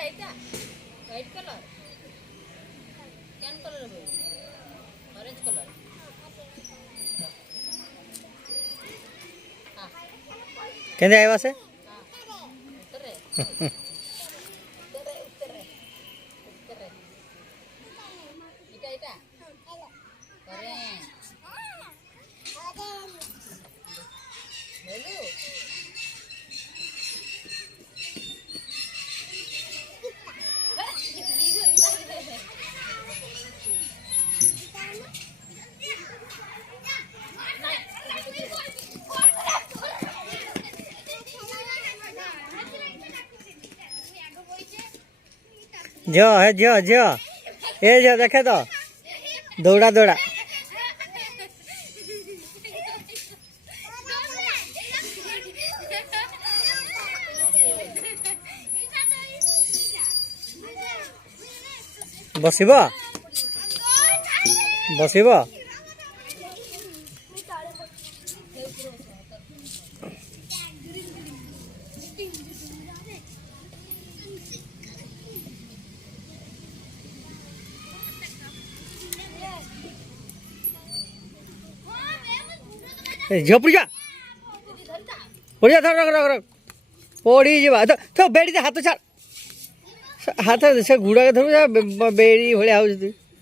ଏଇଟା white colour କେନ୍ colour ବୋ orange colour କେମିତି ଆଇବା ସେ ଉତ୍ତରରେ ଉତ୍ତରରେ ଉତ୍ତରରେ ଉତ୍ତରରେ ଏଇଟା ଅରେଞ୍ଜ ବୋଲୁ झियो है झियो झियो ए झियो देखे तो दौड़ा दौड़ा बसिब बसिब झियो पड़ जा धर रख रख रख पड़ी जा तो बेड़ी हाथ छाड़ हाथ से गुड़ा धरू बेड़ी भाया हो